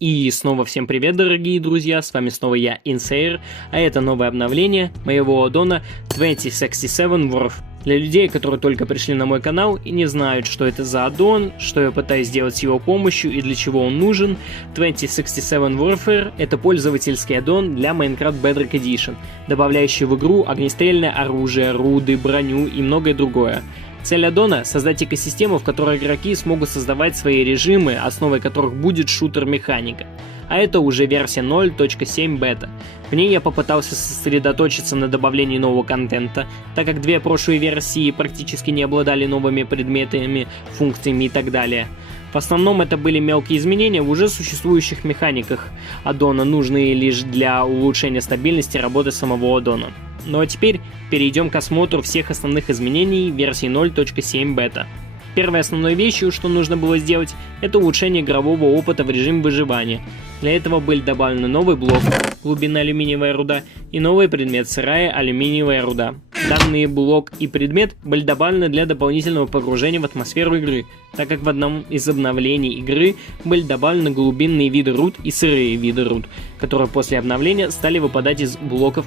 И снова всем привет, дорогие друзья, с вами снова я, Инсейр, а это новое обновление моего аддона 2067 Warf. Для людей, которые только пришли на мой канал и не знают, что это за аддон, что я пытаюсь сделать с его помощью и для чего он нужен, 2067 Warfare — это пользовательский аддон для Minecraft Bedrock Edition, добавляющий в игру огнестрельное оружие, руды, броню и многое другое. Цель аддона — создать экосистему, в которой игроки смогут создавать свои режимы, основой которых будет шутер-механика. А это уже версия 0.7 бета. В ней я попытался сосредоточиться на добавлении нового контента, так как две прошлые версии практически не обладали новыми предметами, функциями и так далее. В основном это были мелкие изменения в уже существующих механиках аддона, нужные лишь для улучшения стабильности работы самого аддона. Ну а теперь перейдем к осмотру всех основных изменений версии 0.7 бета. Первой основной вещью, что нужно было сделать, это улучшение игрового опыта в режиме выживания. Для этого были добавлены новый блок глубина алюминиевая руда и новый предмет сырая алюминиевая руда. Данный блок и предмет были добавлены для дополнительного погружения в атмосферу игры, так как в одном из обновлений игры были добавлены глубинные виды руд и сырые виды руд, которые после обновления стали выпадать из блоков.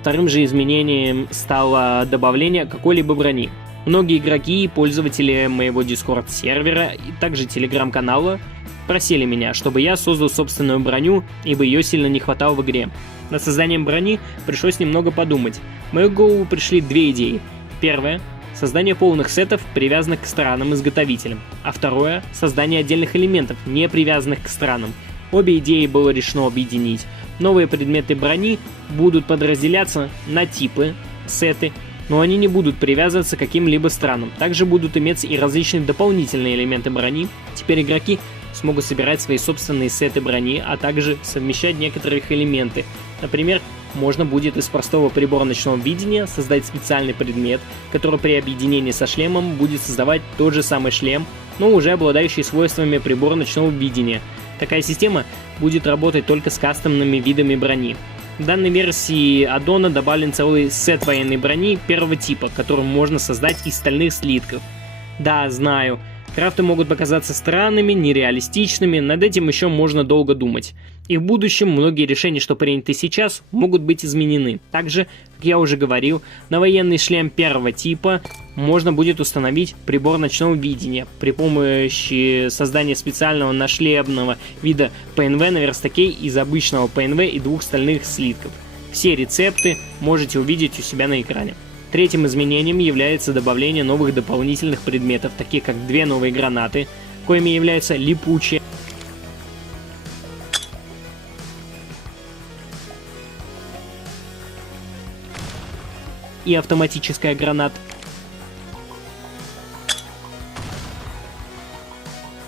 Вторым же изменением стало добавление какой-либо брони. Многие игроки и пользователи моего Discord сервера и также телеграм-канала просили меня, чтобы я создал собственную броню, ибо ее сильно не хватало в игре. Над созданием брони пришлось немного подумать. В мою голову пришли две идеи. Первое — создание полных сетов, привязанных к странам-изготовителям. А второе — создание отдельных элементов, не привязанных к странам. Обе идеи было решено объединить. Новые предметы брони будут подразделяться на типы, сеты, но они не будут привязываться к каким-либо странам. Также будут иметься и различные дополнительные элементы брони. Теперь игроки смогут собирать свои собственные сеты брони, а также совмещать некоторые их элементы. Например, можно будет из простого прибора ночного видения создать специальный предмет, который при объединении со шлемом будет создавать тот же самый шлем, но уже обладающий свойствами прибора ночного видения. Такая система будет работать только с кастомными видами брони. В данной версии аддона добавлен целый сет военной брони первого типа, который можно создать из стальных слитков. Да, знаю, крафты могут показаться странными, нереалистичными, над этим еще можно долго думать. И в будущем многие решения, что приняты сейчас, могут быть изменены. Также, как я уже говорил, на военный шлем первого типа можно будет установить прибор ночного видения при помощи создания специального нашлемного вида ПНВ на верстаке из обычного ПНВ и двух стальных слитков. Все рецепты можете увидеть у себя на экране. Третьим изменением является добавление новых дополнительных предметов, таких как две новые гранаты, коими являются липучие и автоматическая граната.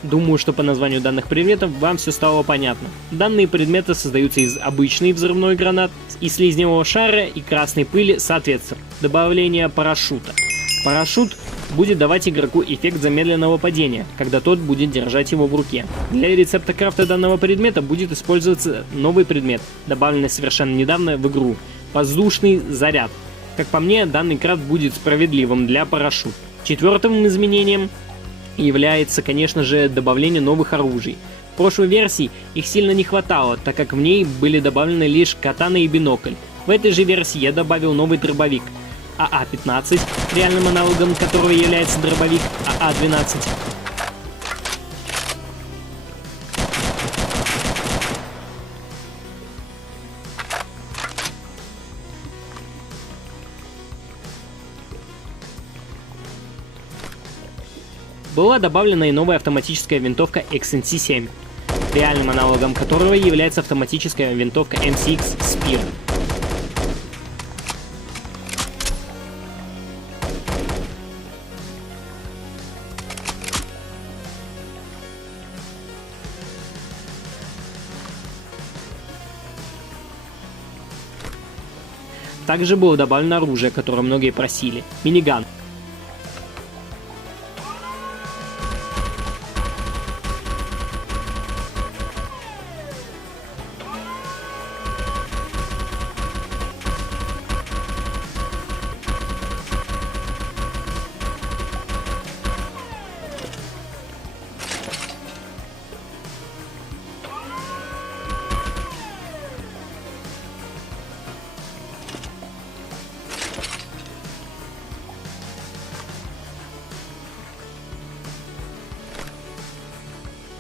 Думаю, что по названию данных предметов вам все стало понятно. Данные предметы создаются из обычной взрывной гранаты, и слизневого шара и красной пыли соответственно. Добавление парашюта. Парашют будет давать игроку эффект замедленного падения, когда тот будет держать его в руке. Для рецепта крафта данного предмета будет использоваться новый предмет, добавленный совершенно недавно в игру — воздушный заряд. Как по мне, данный крафт будет справедливым для парашюта. Четвертым изменением является, конечно же, добавление новых оружий. В прошлой версии их сильно не хватало, так как в ней были добавлены лишь катана и бинокль. В этой же версии я добавил новый дробовик АА-15, реальным аналогом которого является дробовик АА-12. Была добавлена и новая автоматическая винтовка XNC-7, реальным аналогом которого является автоматическая винтовка MCX Spear. Также было добавлено оружие, которое многие просили — миниган.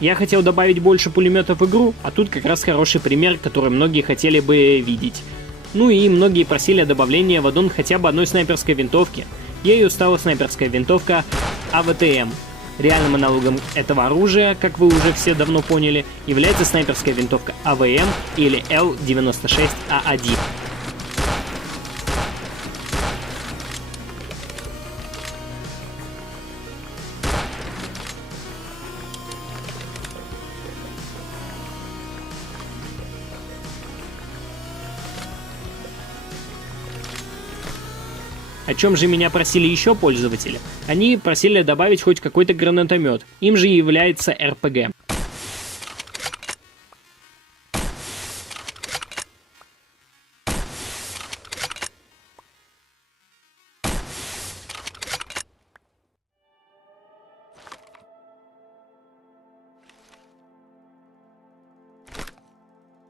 Я хотел добавить больше пулеметов в игру, а тут как раз хороший пример, который многие хотели бы видеть. Ну и многие просили о добавлении в аддон хотя бы одной снайперской винтовки. Ею стала снайперская винтовка АВТМ. Реальным аналогом этого оружия, как вы уже все давно поняли, является снайперская винтовка АВМ или L96А1. О чем же меня просили еще пользователи? Они просили добавить хоть какой-то гранатомет. Им же является РПГ.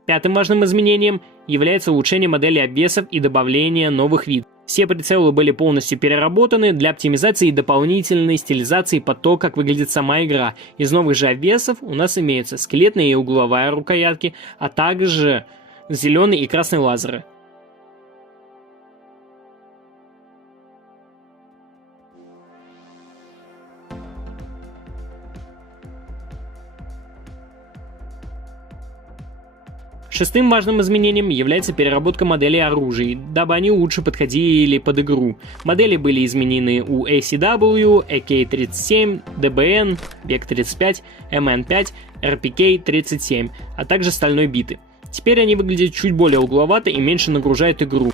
Пятым важным изменением является улучшение модели обвесов и добавление новых видов. Все прицелы были полностью переработаны для оптимизации и дополнительной стилизации под то, как выглядит сама игра. Из новых же обвесов у нас имеются скелетная и угловая рукоятки, а также зеленый и красный лазеры. Шестым важным изменением является переработка моделей оружий, дабы они лучше подходили под игру. Модели были изменены у ACW, AK-37, DBN, Bek-35, MN5, RPK-37, а также стальной биты. Теперь они выглядят чуть более угловато и меньше нагружают игру.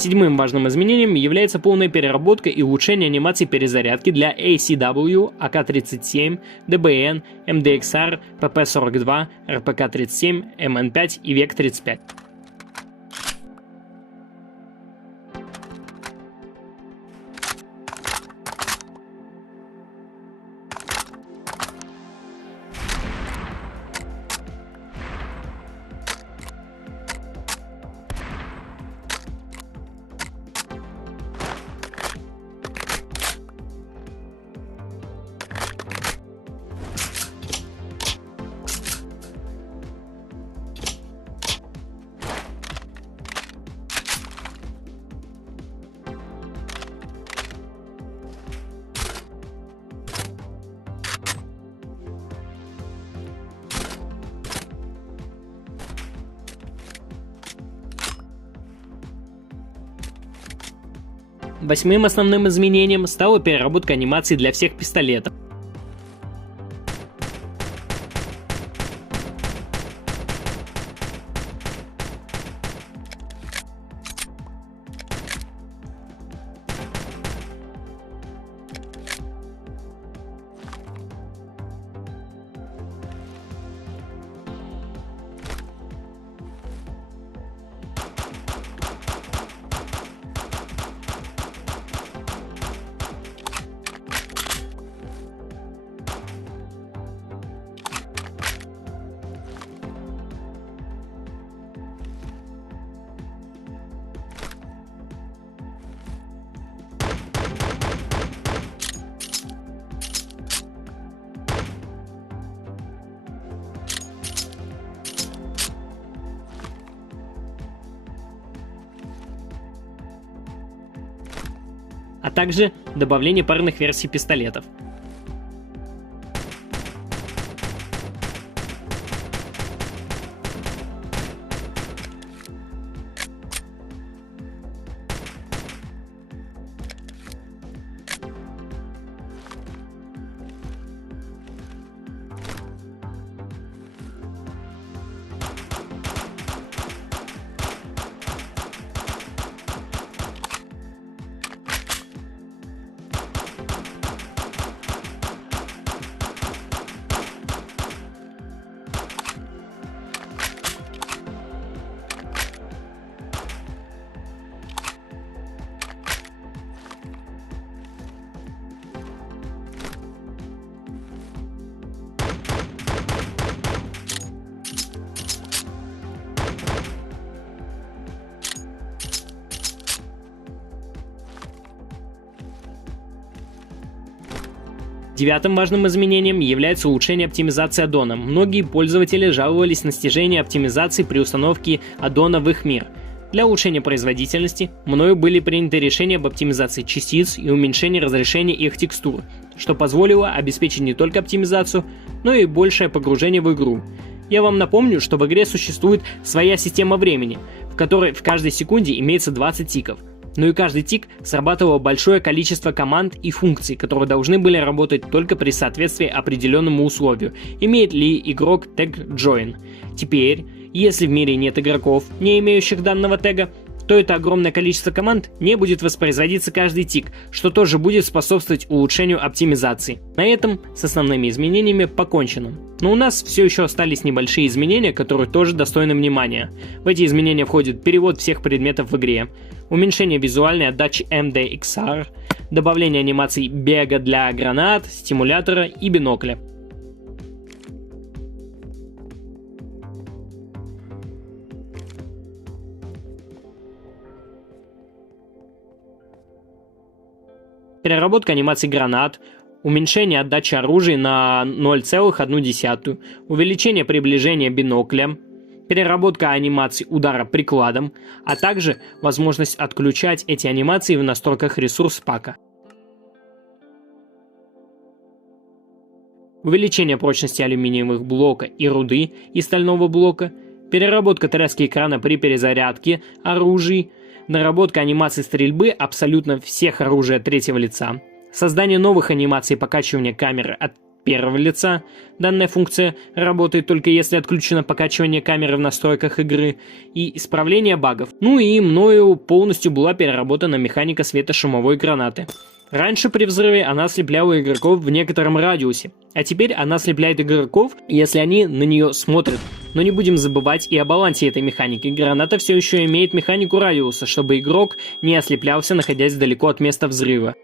Седьмым важным изменением является полная переработка и улучшение анимации перезарядки для ACW, AK-37, DBN, MDXR, PP-42, RPK-37, MN5 и Vec-35. Восьмым основным изменением стала переработка анимаций для всех пистолетов. А также добавление парных версий пистолетов. Девятым важным изменением является улучшение оптимизации аддона. Многие пользователи жаловались на снижение оптимизации при установке аддона в их мир. Для улучшения производительности мною были приняты решения об оптимизации частиц и уменьшении разрешения их текстур, что позволило обеспечить не только оптимизацию, но и большее погружение в игру. Я вам напомню, что в игре существует своя система времени, в которой в каждой секунде имеется 20 тиков. Но и каждый тик срабатывало большое количество команд и функций, которые должны были работать только при соответствии определенному условию, имеет ли игрок тег join. Теперь, если в мире нет игроков, не имеющих данного тега, то это огромное количество команд не будет воспроизводиться каждый тик, что тоже будет способствовать улучшению оптимизации. На этом с основными изменениями покончено. Но у нас все еще остались небольшие изменения, которые тоже достойны внимания. В эти изменения входит перевод всех предметов в игре, уменьшение визуальной отдачи MDXR, добавление анимаций бега для гранат, стимулятора и бинокля. Переработка анимаций гранат, уменьшение отдачи оружия на 0,1, увеличение приближения бинокля, переработка анимаций удара прикладом, а также возможность отключать эти анимации в настройках ресурс пака. Увеличение прочности алюминиевых блока и руды и стального блока, переработка тряски экрана при перезарядке оружий, наработка анимаций стрельбы абсолютно всех оружия третьего лица, создание новых анимаций покачивания камеры от первого лица. Данная функция работает только если отключено покачивание камеры в настройках игры, и исправление багов. Ну и мною полностью была переработана механика светошумовой гранаты. Раньше при взрыве она ослепляла игроков в некотором радиусе, а теперь она ослепляет игроков, если они на нее смотрят. Но не будем забывать и о балансе этой механики. Граната все еще имеет механику радиуса, чтобы игрок не ослеплялся, находясь далеко от места взрыва.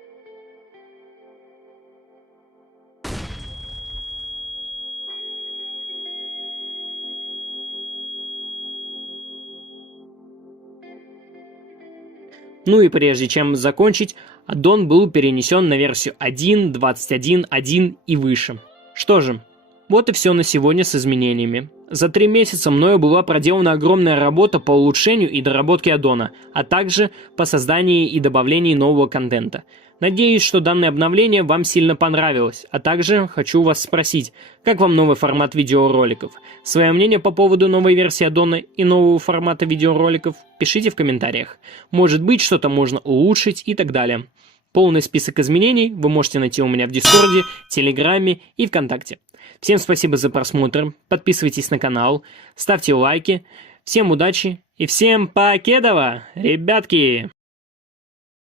Ну и прежде чем закончить, аддон был перенесен на версию 1.21.1 и выше. Что же, вот и все на сегодня с изменениями. За 3 месяца мною была проделана огромная работа по улучшению и доработке аддона, а также по созданию и добавлению нового контента. Надеюсь, что данное обновление вам сильно понравилось, а также хочу вас спросить, как вам новый формат видеороликов? Свое мнение по поводу новой версии аддона и нового формата видеороликов пишите в комментариях. Может быть, что-то можно улучшить и так далее. Полный список изменений вы можете найти у меня в Дискорде, Телеграме и ВКонтакте. Всем спасибо за просмотр, подписывайтесь на канал, ставьте лайки, всем удачи и всем покедова, ребятки!